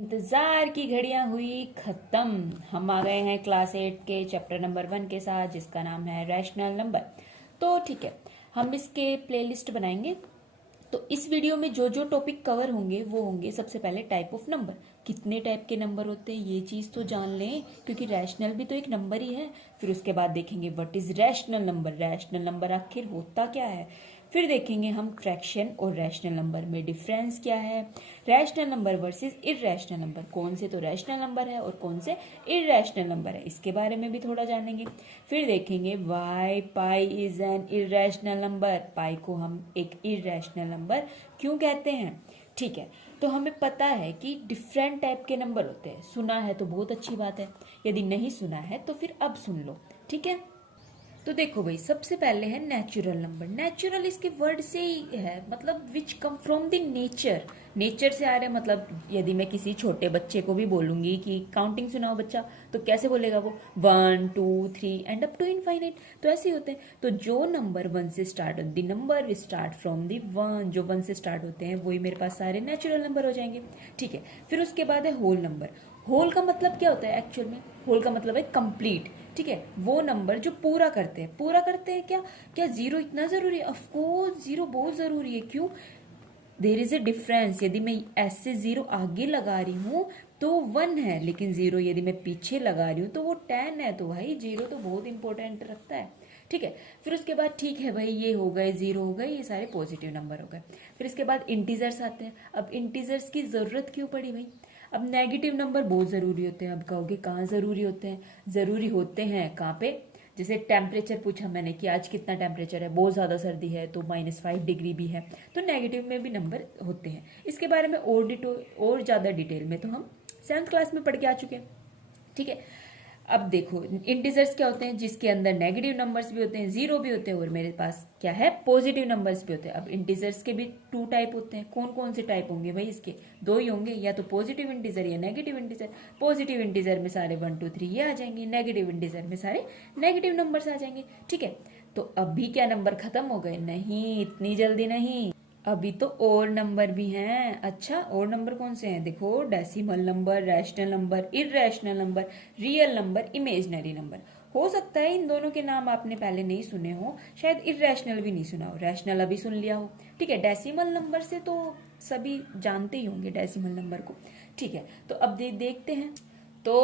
इंतजार की घड़ियां हुई खत्म। हम आ गए हैं क्लास 8 के चैप्टर नंबर 1 के साथ, जिसका नाम है रैशनल नंबर। तो ठीक है, हम इसके प्लेलिस्ट बनाएंगे। तो इस वीडियो में जो जो टॉपिक कवर होंगे वो होंगे, सबसे पहले टाइप ऑफ नंबर, कितने टाइप के नंबर होते हैं ये चीज़ तो जान लें, क्योंकि रैशनल भी तो एक नंबर ही है। फिर उसके बाद देखेंगे what is rational number, rational number आखिर होता क्या है। फिर देखेंगे हम फ्रैक्शन और रैशनल नंबर में डिफरेंस क्या है, rational number versus irrational number, कौन से तो रैशनल नंबर है और कौन से इरैशनल नंबर है, इसके बारे में भी थोड़ा जानेंगे। फिर देखेंगे why pi is an irrational number, pi को हम एक इरैशनल नंबर क्यों कहते हैं। ठीक है, तो हमें पता है कि डिफरेंट टाइप के नंबर होते हैं, सुना है तो बहुत अच्छी बात है, यदि नहीं सुना है तो फिर अब सुन लो। ठीक है, तो देखो भाई, सबसे पहले है नेचुरल नंबर। नेचुरल इसके वर्ड से ही है, मतलब which come from the nature, nature से आ रहे हैं। मतलब यदि मैं किसी छोटे बच्चे को भी बोलूंगी कि काउंटिंग सुनाओ बच्चा, तो कैसे बोलेगा वो, 1 2 3 एंड अप टू इनफाइनाइट, तो ऐसे ही होते हैं। तो जो नंबर 1 से स्टार्ट होते, the number start from the 1, जो 1 से स्टार्ट होते हैं वही मेरे पास सारे नेचुरल नंबर हो जाएंगे। ठीक है, फिर उसके बाद है होल नंबर। होल का मतलब क्या होता है एक्चुअल में, होल का मतलब है कंप्लीट। ठीक है, वो नंबर जो पूरा करते हैं, पूरा करते हैं क्या, क्या जीरो इतना जरूरी है? ऑफकोर्स जीरो बहुत जरूरी है। क्यों? देर इज ए डिफरेंस, यदि मैं ऐसे जीरो आगे लगा रही हूँ तो 1 है, लेकिन जीरो यदि मैं पीछे लगा रही हूँ तो वो 10 है। तो भाई जीरो तो बहुत इंपॉर्टेंट रखता है। ठीक है, फिर उसके बाद ठीक है भाई, ये हो गए जीरो, हो गए ये सारे पॉजिटिव नंबर हो गए। फिर इसके बाद इंटीजर्स आते हैं। अब इंटीजर्स की जरूरत क्यों पड़ी भाई? अब नेगेटिव नंबर बहुत ज़रूरी होते हैं। अब कहोगे कहाँ ज़रूरी होते हैं? ज़रूरी होते हैं कहाँ पे? जैसे टेम्परेचर पूछा मैंने कि आज कितना टेम्परेचर है, बहुत ज़्यादा सर्दी है तो -5 डिग्री भी है, तो नेगेटिव में भी नंबर होते हैं। इसके बारे में और ज़्यादा डिटेल में तो हम 7th क्लास में पढ़ के आ चुके हैं। ठीक है, अब देखो इंटीजर्स क्या होते हैं, जिसके अंदर नेगेटिव नंबर्स भी होते हैं, जीरो भी होते हैं, और मेरे पास क्या है, पॉजिटिव नंबर्स भी होते हैं। अब इंटीजर्स के भी 2 टाइप होते हैं। कौन कौन से टाइप होंगे भाई? इसके 2 ही होंगे, या तो पॉजिटिव इंटीजर या नेगेटिव इंटीजर। पॉजिटिव इंटीजर में सारे 1 2 3 ये आ जाएंगे, नेगेटिव इंटीजर में सारे नेगेटिव नंबर्स आ जाएंगे। ठीक है, तो अभी क्या नंबर खत्म हो गए? नहीं, इतनी जल्दी नहीं, अभी तो और नंबर भी हैं। अच्छा, और नंबर कौन से हैं? देखो, decimal number, rational number, irrational number, real number, imaginary number. हो सकता है इन दोनों के नाम आपने पहले नहीं सुने हो, शायद इररैशनल भी नहीं सुना हो, रैशनल अभी सुन लिया हो। ठीक है, डेसिमल नंबर से तो सभी जानते ही होंगे डेसिमल नंबर को। ठीक है, तो अब देखते हैं। तो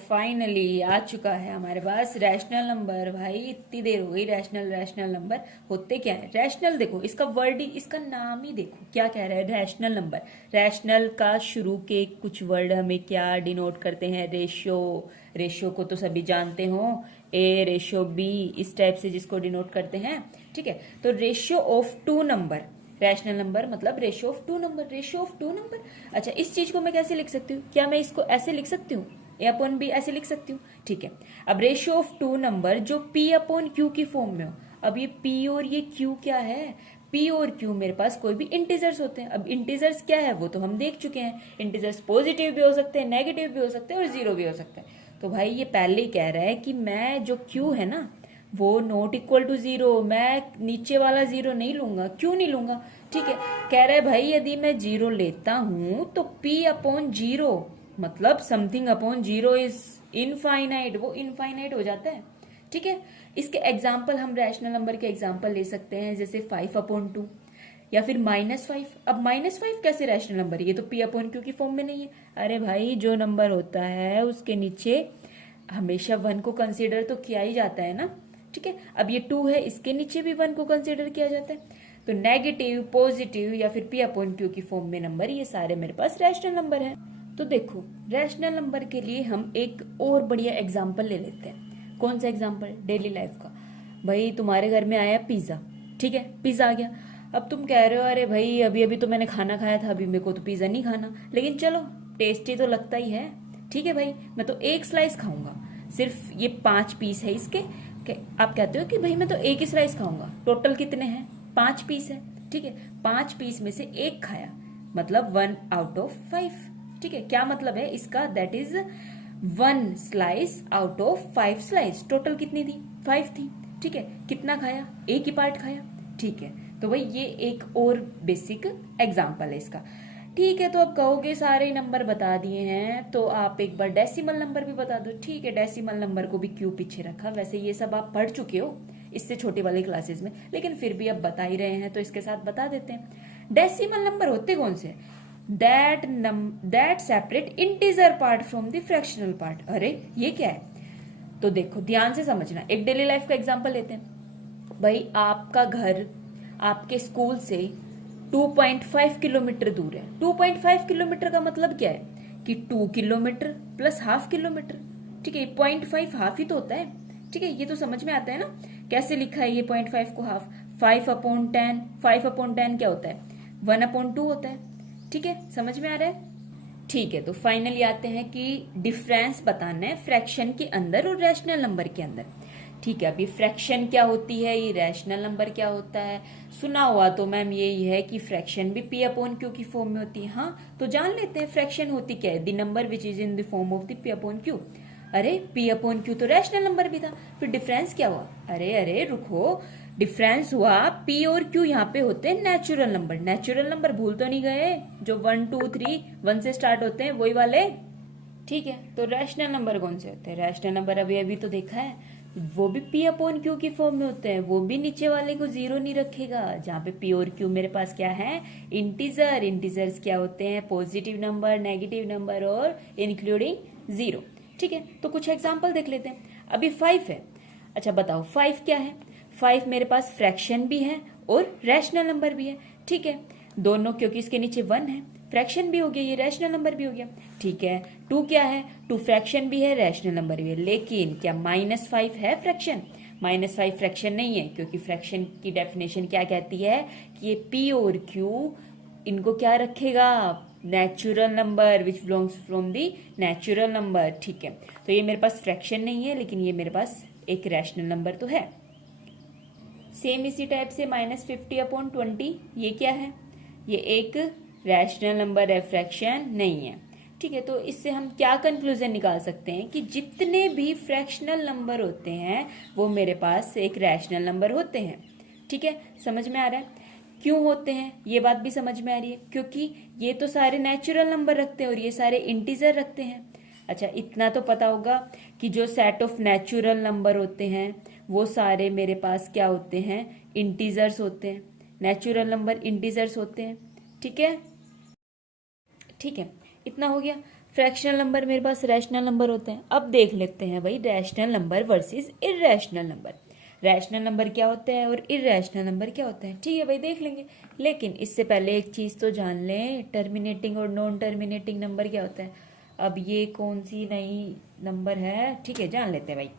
फाइनली आ चुका है हमारे पास रैशनल नंबर। भाई इतनी देर हो गई, रैशनल रैशनल नंबर होते क्या है? रैशनल देखो, इसका वर्ड ही, इसका नाम ही देखो क्या कह रहा है, रैशनल नंबर। रैशनल का शुरू के कुछ वर्ड हमें क्या डिनोट करते हैं? रेशियो, रेशियो को तो सभी जानते हो, ए रेशियो बी, इस टाइप से जिसको डिनोट करते हैं। ठीक है, तो ratio of 2 number, rational number मतलब ratio of 2 number, ratio of 2 number. अच्छा, इस चीज को मैं कैसे लिख सकती हूँ? क्या मैं इसको ऐसे लिख सकती हूँ, ए अपॉन बी ऐसे लिख सकती हूँ? ठीक है, अब रेशियो ऑफ 2 नंबर जो पी अपॉन क्यू की फॉर्म में हो। अब ये पी और ये क्यू क्या है? पी और क्यू मेरे पास कोई भी इंटीजर्स होते हैं। अब इंटीजर्स क्या है वो तो हम देख चुके हैं, इंटीजर्स पॉजिटिव भी हो सकते हैं, नेगेटिव भी हो सकते हैं और जीरो भी हो सकते हैं। तो भाई ये पहले ही कह रहा है कि मैं जो क्यू है ना वो नॉट इक्वल टू जीरो, मैं नीचे वाला जीरो नहीं लूंगा। क्यों नहीं लूंगा? ठीक है, कह रहा है भाई यदि मैं जीरो लेता हूं तो पी अपॉन जीरो मतलब something upon zero is infinite, वो इनफाइनाइट हो जाता है। ठीक है, इसके एग्जाम्पल हम रैशनल नंबर के एग्जाम्पल ले सकते हैं, जैसे 5/2 या फिर -5। अब -5 कैसे रैशनल नंबर है? ये तो पी अपॉन क्यू की फॉर्म में नहीं है। अरे भाई, जो नंबर होता है उसके नीचे हमेशा 1 को कंसीडर तो किया ही जाता है ना। ठीक है, अब ये 2 है, इसके नीचे भी 1 को कंसीडर किया जाता है। तो नेगेटिव, पॉजिटिव या फिर पी अपॉन क्यू की फॉर्म में नंबर, ये सारे मेरे पास रैशनल नंबर है। तो देखो, रैशनल नंबर के लिए हम एक और बढ़िया एग्जाम्पल ले लेते हैं। कौन सा एग्जाम्पल? डेली लाइफ का। भाई तुम्हारे घर में आया पिज्जा, ठीक है, पिज्जा आ गया। अब तुम कह रहे हो अरे भाई अभी अभी तो मैंने खाना खाया था, अभी मेरे को तो पिज्जा नहीं खाना, लेकिन चलो टेस्टी तो लगता ही है। ठीक है भाई, मैं तो एक स्लाइस खाऊंगा, सिर्फ ये 5 पीस है इसके। आप कहते हो कि भाई मैं तो एक ही स्लाइस खाऊंगा, टोटल कितने हैं? 5 पीस है। ठीक है, 5 पीस में से एक खाया, मतलब 1/5। ठीक है, क्या मतलब है इसका? That is 1 slice out of 5 slice. Total कितनी थी? 5 थी। ठीक है, कितना खाया? एक ही पार्ट खाया। ठीक है, तो भाई ये एक और बेसिक एग्जाम्पल है इसका। ठीक है, तो अब कहोगे सारे नंबर बता दिए हैं तो आप एक बार डेसिमल नंबर भी बता दो। ठीक है, डेसिमल नंबर को भी क्यों पीछे रखा, वैसे ये सब आप पढ़ चुके हो इससे छोटे वाले क्लासेस में, लेकिन फिर भी अब बता ही रहे हैं तो इसके साथ बता देते हैं। डेसिमल नंबर होते कौन से? That separate integer part from the fractional part. अरे ये क्या है? तो देखो ध्यान से समझना, एक डेली लाइफ का एग्जांपल लेते हैं। भाई आपका घर आपके स्कूल से 2.5 किलोमीटर दूर है। 2.5 किलोमीटर का मतलब क्या है कि 2 किलोमीटर प्लस हाफ किलोमीटर। ठीक है, 0.5 हाफ ही तो होता है। ठीक है, ये तो समझ में आता है ना कैसे लिखा है ये 0.5 को हाफ। 5/10, 5/10 क्या होता है? 1/2 होता है। ठीक है, समझ में आ रहा है? ठीक है, तो फाइनली आते हैं कि डिफरेंस बताना है फ्रैक्शन के अंदर और रैशनल नंबर के अंदर। ठीक है, अभी फ्रैक्शन क्या होती है, ये रैशनल नंबर क्या होता है? सुना हुआ तो मैम यही है कि फ्रैक्शन भी P/Q की फॉर्म में होती है। हाँ, तो जान लेते हैं फ्रैक्शन होती क्या है। The number which is in the form of the P/Q। अरे P/Q तो रैशनल नंबर भी था, फिर डिफरेंस क्या हुआ? अरे अरे रुको, डिफरेंस हुआ P और Q यहाँ पे होते हैं नेचुरल नंबर। नेचुरल नंबर भूल तो नहीं गए? जो 1 2 3 1 से स्टार्ट होते हैं वही वाले। ठीक है, तो रैशनल नंबर कौन से होते हैं? रैशनल नंबर अभी अभी तो देखा है, वो भी P/Q की फॉर्म में होते हैं। वो भी नीचे वाले को जीरो नहीं रखेगा। जहाँ पे P और Q मेरे पास क्या है? इंटीजर। इंटीजर्स क्या होते हैं? पॉजिटिव नंबर, नेगेटिव नंबर और इंक्लूडिंग जीरो। ठीक है, तो कुछ एग्जाम्पल देख लेते हैं। अभी 5 है। अच्छा बताओ 5 क्या है? 5 मेरे पास फ्रैक्शन भी है और रैशनल नंबर भी है। ठीक है, दोनों, क्योंकि इसके नीचे 1 है, फ्रैक्शन भी हो गया, ये रैशनल नंबर भी हो गया। ठीक है, 2 क्या है? 2 फ्रैक्शन भी है, रैशनल नंबर भी है। लेकिन क्या -5 है फ्रैक्शन? -5 फ्रैक्शन नहीं है, क्योंकि फ्रैक्शन की डेफिनेशन क्या कहती है कि ये P और Q इनको क्या रखेगा? Natural number which belongs from the natural number. ठीक है, तो ये मेरे पास फ्रैक्शन नहीं है, लेकिन ये मेरे पास एक रैशनल नंबर तो है। सेम इसी टाइप से -50/20 ये क्या है? ये एक रैशनल नंबर है, फ्रैक्शन नहीं है। ठीक है, तो इससे हम क्या कंक्लूजन निकाल सकते हैं कि जितने भी फ्रैक्शनल नंबर होते हैं वो मेरे पास एक रैशनल नंबर होते हैं। ठीक है, समझ में आ रहा है? क्यों होते हैं ये बात भी समझ में आ रही है, क्योंकि ये तो सारे नेचुरल नंबर रखते हैं और ये सारे इंटीजर रखते हैं। अच्छा, इतना तो पता होगा कि जो सेट ऑफ नेचुरल नंबर होते हैं वो सारे मेरे पास क्या होते हैं? इंटीजर्स होते हैं। नेचुरल नंबर इंटीजर्स होते हैं। ठीक है, ठीक है, इतना हो गया। फ्रैक्शनल नंबर मेरे पास रैशनल नंबर होते हैं। अब देख लेते हैं भाई rational number versus irrational number. Rational number क्या होते हैं और इरैशनल नंबर क्या होते हैं? ठीक है भाई, देख लेंगे, लेकिन इससे पहले एक चीज तो जान लें, टर्मिनेटिंग और नॉन टर्मिनेटिंग नंबर क्या होता है। अब ये कौन सी नई नंबर है? ठीक है, जान लेते हैं भाई।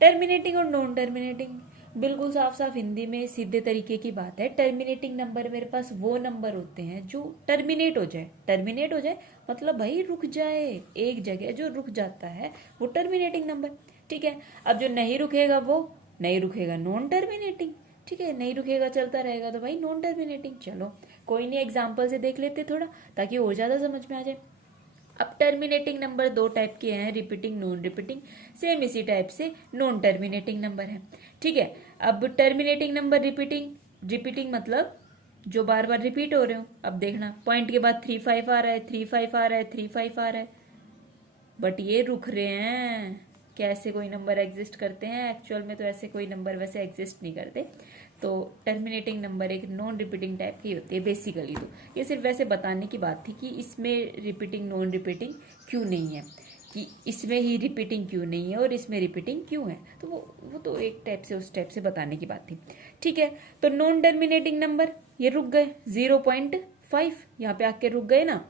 टर्मिनेटिंग और नॉन टर्मिनेटिंग, बिल्कुल साफ साफ हिंदी में सीधे तरीके की बात है। टर्मिनेटिंग नंबर मेरे पास वो नंबर होते हैं जो टर्मिनेट हो जाए। टर्मिनेट हो जाए मतलब भाई रुक जाए, एक जगह जो रुक जाता है वो टर्मिनेटिंग नंबर। ठीक है, अब जो नहीं रुकेगा वो नहीं रुकेगा, नॉन टर्मिनेटिंग। ठीक है, नहीं रुकेगा चलता रहेगा तो भाई नॉन टर्मिनेटिंग। चलो कोई नहीं, एग्जाम्पल से देख लेते थोड़ा ताकि और ज्यादा समझ में आ जाए। अब टर्मिनेटिंग नंबर दो टाइप के हैं, रिपीटिंग, नॉन रिपीटिंग। सेम इसी टाइप से नॉन टर्मिनेटिंग नंबर है। ठीक है, अब टर्मिनेटिंग नंबर रिपीटिंग। रिपीटिंग मतलब जो बार बार रिपीट हो रहे हो। अब देखना, पॉइंट के बाद 3 5 आ रहा है, 3 5 आ रहा है, 3 5 आ रहा है, बट ये रुक रहे हैं। क्या ऐसे कोई नंबर एग्जिस्ट करते हैं? एक्चुअल में तो ऐसे कोई नंबर वैसे एग्जिस्ट नहीं करते। तो टर्मिनेटिंग नंबर एक नॉन रिपीटिंग टाइप की होती है बेसिकली। तो ये सिर्फ वैसे बताने की बात थी कि इसमें रिपीटिंग नॉन रिपीटिंग क्यों नहीं है, कि इसमें ही रिपीटिंग क्यों नहीं है और इसमें रिपीटिंग क्यों है। तो वो तो एक टाइप से उस टाइप से बताने की बात थी। ठीक है, तो नॉन टर्मिनेटिंग नंबर ये रुक गए 0.5, यहाँ पे आके रुक गए ना।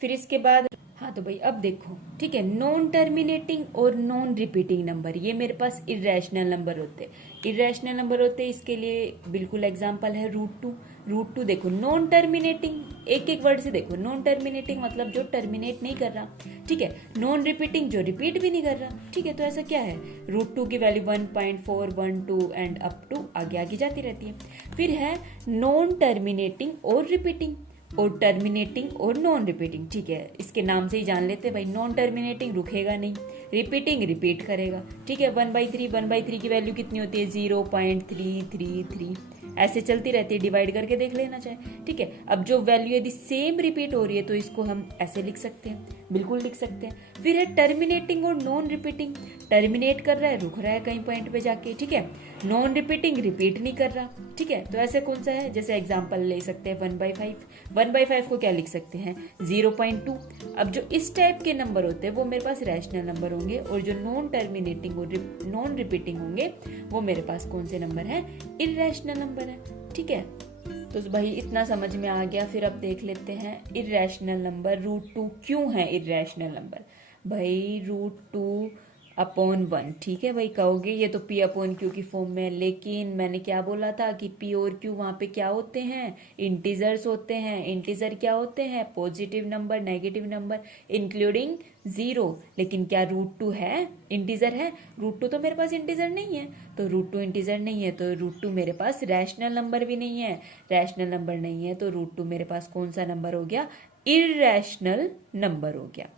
फिर इसके बाद हाँ, तो भाई अब देखो, ठीक है, नॉन टर्मिनेटिंग और नॉन रिपीटिंग नंबर ये मेरे पास इरेशनल नंबर होते हैं। इरेशनल नंबर होते हैं, इसके लिए बिल्कुल एग्जांपल है √2। √2 देखो, नॉन टर्मिनेटिंग, एक एक वर्ड से देखो। नॉन टर्मिनेटिंग मतलब जो टर्मिनेट नहीं कर रहा। ठीक है, नॉन रिपीटिंग जो रिपीट भी नहीं कर रहा। ठीक है, तो ऐसा क्या है? √2 की वैल्यू 1.412 एंड अप टू आगे आगे जाती रहती है। फिर है नॉन टर्मिनेटिंग और रिपीटिंग, और टर्मिनेटिंग और नॉन रिपीटिंग। ठीक है, इसके नाम से ही जान लेते हैं भाई। नॉन टर्मिनेटिंग रुकेगा नहीं, रिपीटिंग रिपीट करेगा। ठीक है, 1/3 की वैल्यू कितनी होती है? 0.333। ऐसे चलती रहती है, डिवाइड करके देख लेना चाहे, ठीक है। अब जो वैल्यू यदि सेम रिपीट हो रही है तो इसको हम ऐसे लिख सकते हैं, बिल्कुल लिख सकते हैं। फिर है टर्मिनेटिंग और नॉन रिपीटिंग। टर्मिनेट कर रहा है, रुक रहा है कहीं पॉइंट पे जाके, ठीक है। नॉन रिपीटिंग, रिपीट नहीं कर रहा, ठीक है। तो ऐसे कौन सा है, जैसे एग्जांपल ले सकते हैं 1/5। 1/5 को क्या लिख सकते हैं, 0.2। अब जो इस टाइप के नंबर होते हैं वो मेरे पास रैशनल नंबर होंगे, और जो नॉन टर्मिनेटिंग और नॉन रिपीटिंग होंगे वो मेरे पास कौन से नंबर है, इररेशनल नंबर है, ठीक है। तो भाई इतना समझ में आ गया। फिर अब देख लेते हैं इररेशनल नंबर √2 क्यों है इररेशनल नंबर। भाई √2/1, ठीक है भाई, कहोगे ये तो P/Q की फॉर्म में है, लेकिन मैंने क्या बोला था कि P और Q वहां पे क्या होते हैं, इंटीजर्स होते हैं। इंटीजर क्या होते हैं, positive number, negative number including 0। लेकिन क्या √2 है, इंटीजर है? √2 तो मेरे पास इंटीजर नहीं है, तो √2 इंटीजर नहीं है, तो √2 मेरे पास रैशनल नंबर भी नहीं है। रैशनल नंबर नहीं है तो √2 मेरे पास कौन सा नंबर हो गया, इररेशनल नंबर हो गया,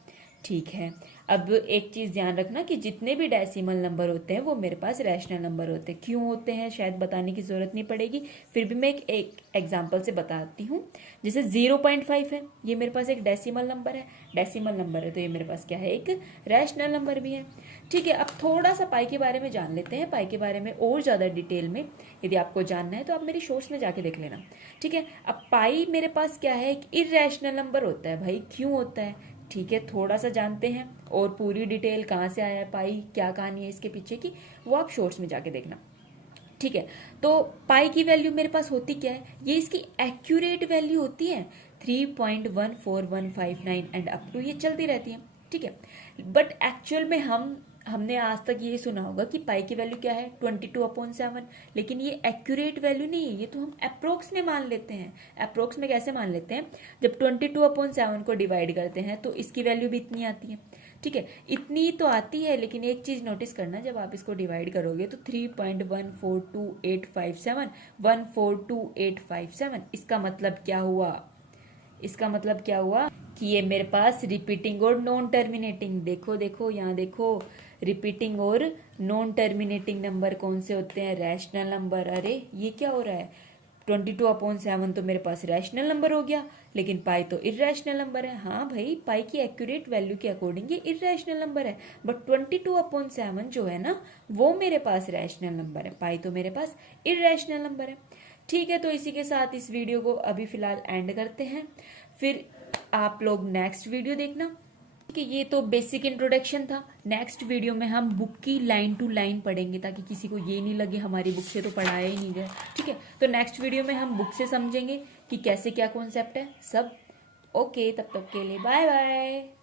ठीक है। अब एक चीज ध्यान रखना कि जितने भी डेसिमल नंबर होते हैं वो मेरे पास रैशनल नंबर होते हैं। क्यों होते हैं शायद बताने की जरूरत नहीं पड़ेगी, फिर भी मैं एक एग्जांपल से बताती हूँ। जैसे 0.5 है, ये मेरे पास एक डेसिमल नंबर है। डेसिमल नंबर है तो ये मेरे पास क्या है, एक रैशनल नंबर भी है, ठीक है। अब थोड़ा सा पाई के बारे में जान लेते हैं। पाई के बारे में और ज्यादा डिटेल में यदि आपको जानना है तो आप मेरी शोर्ट्स में जाके देख लेना, ठीक है। अब पाई मेरे पास क्या है, एक इररेशनल नंबर होता है। भाई क्यों होता है, ठीक है, थोड़ा सा जानते हैं। और पूरी डिटेल कहाँ से आया है पाई, क्या कहानी है इसके पीछे की, वो आप शॉर्ट्स में जाके देखना, ठीक है। तो पाई की वैल्यू मेरे पास होती क्या है, ये इसकी एक्यूरेट वैल्यू होती है 3.14159 एंड अप टू ये चलती रहती है, ठीक है। बट एक्चुअल में हमने आज तक ये सुना होगा कि पाई की वैल्यू क्या है, 22/7। लेकिन ये एक्यूरेट वैल्यू नहीं है, ये तो हम अप्रोक्स में मान लेते हैं। अप्रोक्स में कैसे मान लेते हैं, जब 22/7 को डिवाइड करते हैं तो इसकी वैल्यू भी इतनी आती है, ठीक है। इतनी तो आती है, लेकिन एक चीज नोटिस करना, जब आप इसको डिवाइड करोगे तो 3.142857, 142857, इसका मतलब क्या हुआ, इसका मतलब क्या हुआ कि ये मेरे पास रिपीटिंग और नॉन टर्मिनेटिंग, देखो देखो यहाँ देखो, रिपीटिंग और नॉन टर्मिनेटिंग नंबर कौन से होते हैं, रैशनल नंबर। अरे ये क्या हो रहा है, 22/7 तो मेरे पास रैशनल नंबर हो गया, लेकिन पाई तो इररेशनल नंबर है। हाँ भाई, पाई की एक्यूरेट वैल्यू के अकॉर्डिंग ये इररेशनल नंबर है, बट 22/7 जो है ना वो मेरे पास रैशनल नंबर है, पाई तो मेरे पास इररेशनल नंबर है, ठीक है। तो इसी के साथ इस वीडियो को अभी फिलहाल एंड करते हैं, फिर आप लोग नेक्स्ट वीडियो देखना, कि ये तो बेसिक इंट्रोडक्शन था। नेक्स्ट वीडियो में हम बुक की लाइन टू लाइन पढ़ेंगे, ताकि किसी को ये नहीं लगे हमारी बुक से तो पढ़ाया ही नहीं गया, ठीक है। तो नेक्स्ट वीडियो में हम बुक से समझेंगे कि कैसे क्या कॉन्सेप्ट है सब। ओके, तब तक के लिए बाय बाय।